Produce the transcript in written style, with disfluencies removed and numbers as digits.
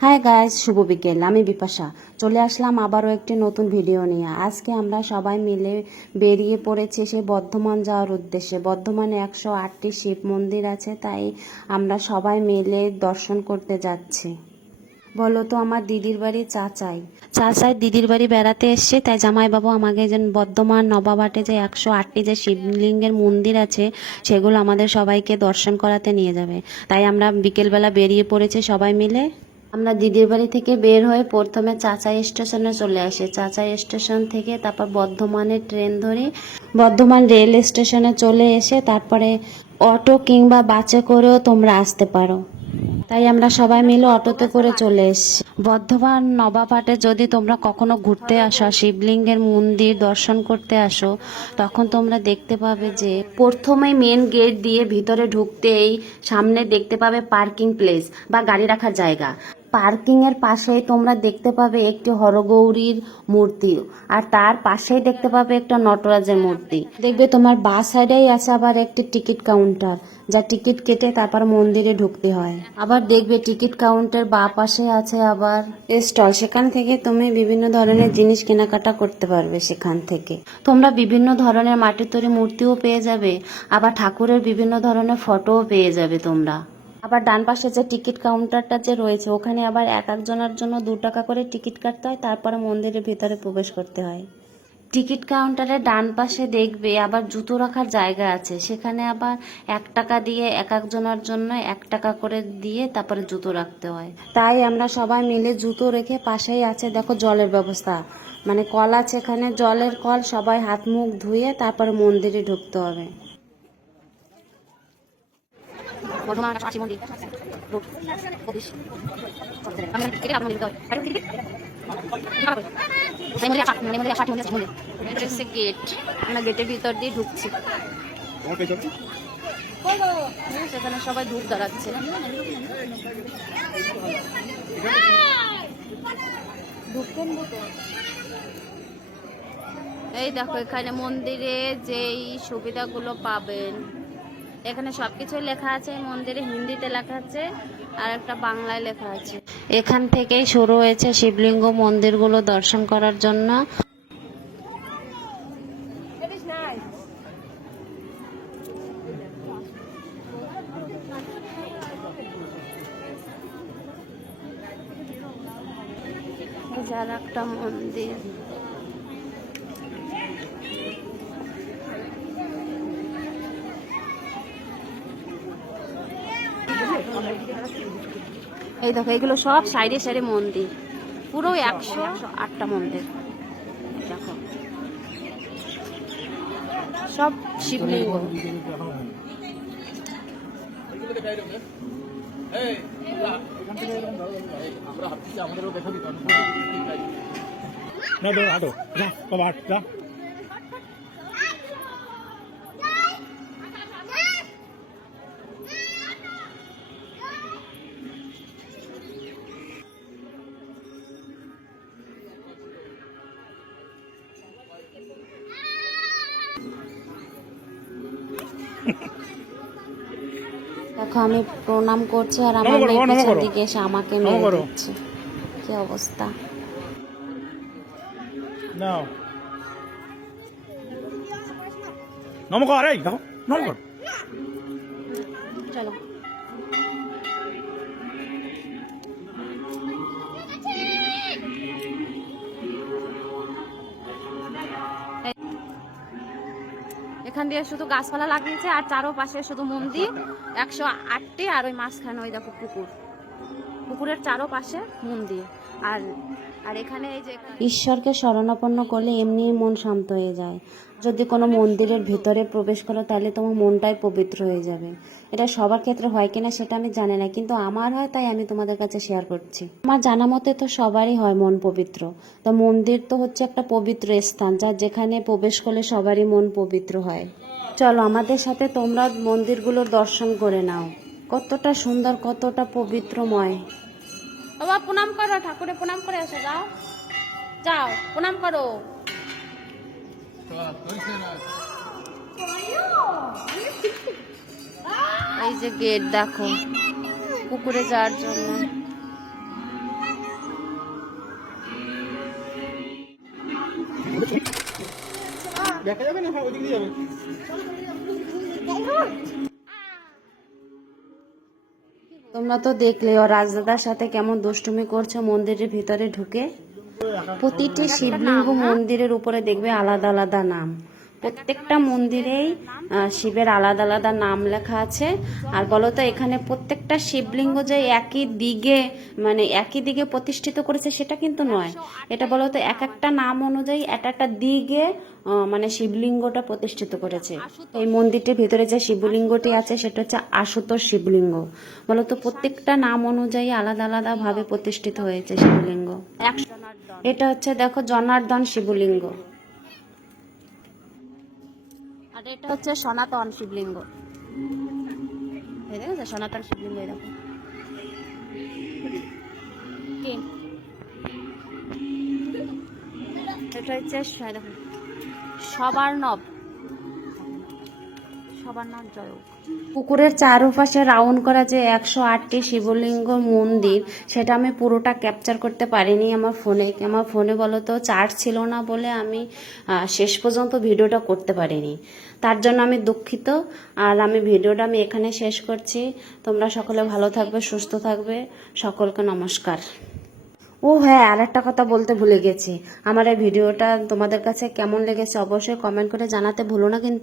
Hi guys, শুভ বিকেল। আমি বিপাশা চলে আসলাম আবারও একটি নতুন ভিডিও নিয়ে। আজকে আমরা সবাই মিলে বেরিয়ে পড়েছি সেই বর্ধমান যাওয়ার উদ্দেশ্যে। বর্ধমানে 108টি শিব মন্দির আছে, তাই আমরা সবাই মিলে দর্শন করতে যাচ্ছি। বলো তো, আমার দিদির বাড়ি চাচাই দিদির বাড়ি বেড়াতে এসছে, তাই জামাইবাবু আমাকে যে বর্ধমান নবাবহাটে যে 108টি যে শিবলিঙ্গের মন্দির আছে সেগুলো আমাদের সবাইকে দর্শন করাতে নিয়ে যাবে। তাই আমরা বিকেলবেলা বেরিয়ে পড়েছি সবাই মিলে। আমরা দিদির বাড়ি থেকে বের হয়ে প্রথমে চাচাই স্টেশনে চলে আসি। চাচাই স্টেশন থেকে তারপর বর্ধমানের ট্রেন ধরি, বর্ধমান রেল স্টেশনে চলে এসে তারপরে অটো কিংবা বাসে করেও তোমরা আসতে পারো। তাই আমরা সবাই মিলে অটোতে করে চলে এসেছি। বর্ধমান নবাবহাটে যদি তোমরা কখনো ঘুরতে আসো, শিবলিঙ্গের মন্দির দর্শন করতে আসো, তখন তোমরা দেখতে পাবে যে প্রথমে মেন গেট দিয়ে ভিতরে ঢুকতেই সামনে দেখতে পাবে পার্কিং প্লেস বা গাড়ি রাখার জায়গা। পার্কিং এর পাশেই তোমরা দেখতে পাবে একটি হরগৌরীর মূর্তি, আর তার পাশেই দেখতে পাবে একটা নটরাজের মূর্তি। দেখবে তোমার বাঁ সাইডেই আছে আবার একটি টিকিট কাউন্টার, যা টিকিট কেটে তারপর মন্দিরে ঢুকতে হয়। আবার দেখবে টিকিট কাউন্টার বাঁ পাশে আছে আবার স্টল, সেখান থেকে তুমি বিভিন্ন ধরনের জিনিস কেনাকাটা করতে পারবে। সেখান থেকে তোমরা বিভিন্ন ধরনের মাটির তৈরি মূর্তিও পেয়ে যাবে, আবার ঠাকুরের বিভিন্ন ধরনের ফটোও পেয়ে যাবে তোমরা। আবার ডান পাশে যে টিকিট কাউন্টারটা যে রয়েছে, ওখানে আবার এক একজনের জন্য 2 টাকা করে টিকিট কাটতে হয়, তারপরে মন্দিরের ভিতরে প্রবেশ করতে হয়। টিকিট কাউন্টারের ডান পাশে দেখবে আবার জুতো রাখার জায়গা আছে, সেখানে আবার 1 টাকা দিয়ে এক একজনের জন্য 1 টাকা করে দিয়ে তারপরে জুতো রাখতে হয়। তাই আমরা সবাই মিলে জুতো রেখে, পাশেই আছে দেখো জলের ব্যবস্থা, মানে কল আছে এখানে, জলের কল। সবাই হাত মুখ ধুয়ে তারপরে মন্দিরে ঢুকতে হবে। বর্ধমান মন্দির গেট, আমরা গেটের ভিতর দিয়ে ঢুকছি। সেখানে সবাই ধূপ দাঁড়াচ্ছে। এই দেখো, এখানে মন্দিরে যেই সুবিধাগুলো পাবেন, এখানে সবকিছু লেখা আছে। মন্দিরে হিন্দিতে লেখা আছে আর একটা বাংলায় লেখা আছে। এখান থেকেই শুরু হয়েছে শিবলিঙ্গ মন্দিরগুলো দর্শন করার জন্য। যার একটা মন্দির, এই দেখো, এগুলো সব সাইডে সাইডে মন্দির, পুরো 108টা মন্দির। দেখো সব শিবলিঙ্গ। দেখো আমি প্রণাম করছি আর আমার মেয়ে পিছন দিকে এসে আমাকে মেরে দিচ্ছে। কি অবস্থা! চলো এখান দিয়ে শুধু গাছপালা লাগিয়েছে আর চারোপাশে শুধু মন্দির 108টি, আর ওই মাঝখানে ওই দেখো পুকুরের চারোপাশে মন্দির। আর আর এখানে এই যে ঈশ্বরকে শরণাপন্ন করলে এমনি মন শান্ত হয়ে যায়। যদি কোনো মন্দিরের ভিতরে প্রবেশ করো তাহলে তোমার মনটাই পবিত্র হয়ে যাবে। এটা সবার ক্ষেত্রে হয় কিনা সেটা আমি জানি না, কিন্তু আমার হয়, তাই আমি তোমাদের কাছে শেয়ার করছি। আমার জানা মতে তো সবারই হয় মন পবিত্র। তো মন্দির তো হচ্ছে একটা পবিত্র স্থান, যা যেখানে প্রবেশ করলে সবারই মন পবিত্র হয়। চলো আমাদের সাথে তোমরা মন্দিরগুলোর দর্শন করে নাও। কতটা সুন্দর, কতটা পবিত্রময়। বাবা প্রণাম করো, ঠাকুরে প্রণাম করে আসো। যাও যাও প্রণাম করো। এই যে গেট দেখো পুকুরে যাওয়ার জন্য। দেখা যাবে না, হ্যাঁ ওদিক দিয়ে যাবে। তোমরা তো দেখলে ও রাজদাদার সাথে কেমন দুষ্টুমি করছে মন্দিরের ভিতরে ঢুকে। প্রতিটি শিবলিঙ্গ মন্দিরের উপরে দেখবে আলাদা আলাদা নাম। প্রত্যেকটা মন্দিরেই শিবের আলাদা আলাদা নাম লেখা আছে। আর বলতো এখানে প্রত্যেকটা শিবলিঙ্গ যে একই দিকে মানে একই দিকে প্রতিষ্ঠিত করেছে সেটা কিন্তু নয়। এটা বলতো এক একটা নাম অনুযায়ী এক একটা দিকে মানে শিবলিঙ্গটা প্রতিষ্ঠিত করেছে। এই মন্দিরটির ভিতরে যে শিবলিঙ্গটি আছে সেটা হচ্ছে আশুতোষ শিবলিঙ্গ। বলতো প্রত্যেকটা নাম অনুযায়ী আলাদা আলাদা ভাবে প্রতিষ্ঠিত হয়েছে শিবলিঙ্গ। এটা হচ্ছে দেখো জনার্দন শিবলিঙ্গ, আর এটা হচ্ছে সনাতন শিবলিঙ্গ। এই দেখো সনাতন শিবলিঙ্গ, এই দেখো কি এটা হচ্ছে দেখো সবার্ণব, সবার্ণব জয়। পুকুরের চারপাশে রাউন্ড করা যে 108টি শিবলিঙ্গ মন্দির সেটা আমি পুরোটা ক্যাপচার করতে পারিনি আমার ফোনে বলো তো চার্জ ছিল না বলে আমি শেষ পর্যন্ত ভিডিওটা করতে পারিনি। তার জন্য আমি দুঃখিত। আর ভিডিওটা আমি এখানে শেষ করছি। তোমরা সকলে ভালো থাকবে, সুস্থ থাকবে। সকলকে নমস্কার। ও হ্যাঁ, আর একটা কথা বলতে ভুলে গেছি। আমার এই ভিডিওটা তোমাদের কাছে কেমন লেগেছে অবশ্যই কমেন্ট করে জানাতে ভুলো না কিন্তু।